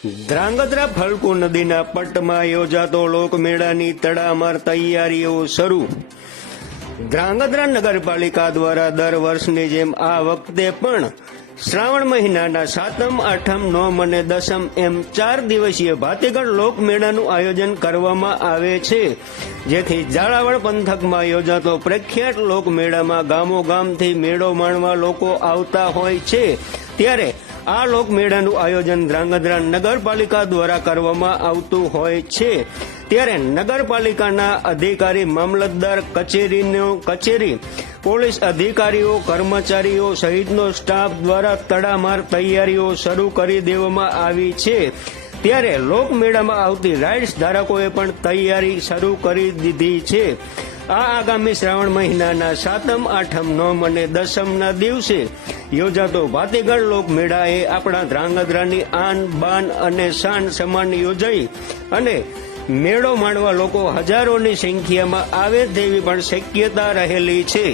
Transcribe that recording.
ધ્રાંગધ્રા ફલકુ નદીના પટ્ટમાં યોજાતો લોકમેળાની તડામાર તૈયારીઓ શરૂ. ધ્રાંગધ્રા નગરપાલિકા દ્વારા દર વર્ષની જેમ આ વખતે પણ શ્રાવણ મહિનાના 7મ, 8મ, 9મ અને 10મ એમ 4 દિવસીય ભાતીગળ લોકમેળાનું આયોજન કરવામાં આવે છે, જેથી ઝાલાવાડ પંથકમાં યોજાતો પ્રખ્યાત લોકમેળામાં ગામો ગામથી મેળો માણવા લોકો આવતા હોય છે. ત્યારે આ લોકમેળાનું આયોજન ધ્રાંગધ્રા નગરપાલિકા દ્વારા કરવામાં આવતું હોય છે. ત્યારે નગરપાલિકાના અધિકારી, મામલતદાર કચેરી, પોલીસ અધિકારીઓ, કર્મચારીઓ સહિતનો સ્ટાફ દ્વારા તડામાર તૈયારીઓ શરૂ કરી દેવામાં આવી છે. ત્યારે લોકમેળામાં આવતી રાઇડ્સ ધારકોએ પણ તૈયારી શરૂ કરી દીધી છે. આ આગામી શ્રાવણ મહિનાના 7મ, 8મ, 9મ અને 10મના દિવસે યોજાતો ભાતીગળ લોકમેળા એ આપણા ધ્રાંગધ્રાની આન, બાન અને શાન સમાન યોજાઈ અને મેળો માણવા લોકો હજારોની સંખ્યામાં આવે તેવી પણ શક્યતા રહેલી છે.